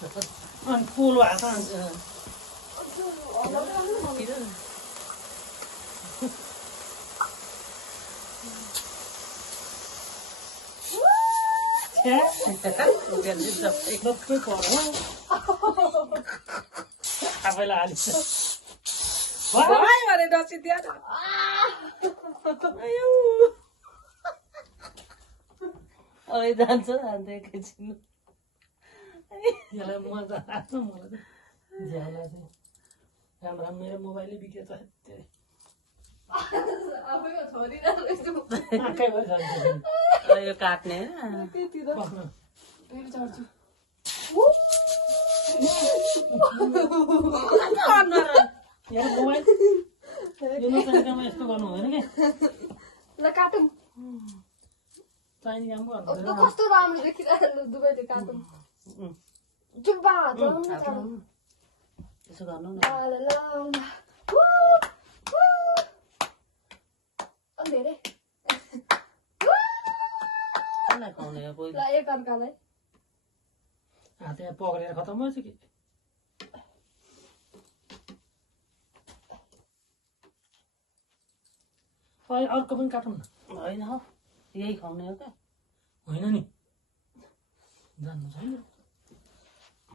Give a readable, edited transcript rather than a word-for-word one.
अनि पोल भएको आफैलाई हालिन्छ जान्छ एकैछिन यसलाई मजा लाग्छ मलाई चाहिँ झ्याला चाहिँ राम्रो मेरो मोबाइलै बिग्यो त यो काट्ने मोबाइल यस्तो गर्नु हुँदैन क्या काटौँ चाहिने काम कस्तो राम्रो देखिरहेको दुवैले काटौँ जुम्बा त्यसो गर्नु न धेरै कसलाई खुवाउने हो कोही एक अर्कालाई हात यहाँ पक्रेर खतम भएछ कि अर्को पनि काटौँ न होइन हौ यही खुवाउने हो क्या होइन नि जान्नु छैन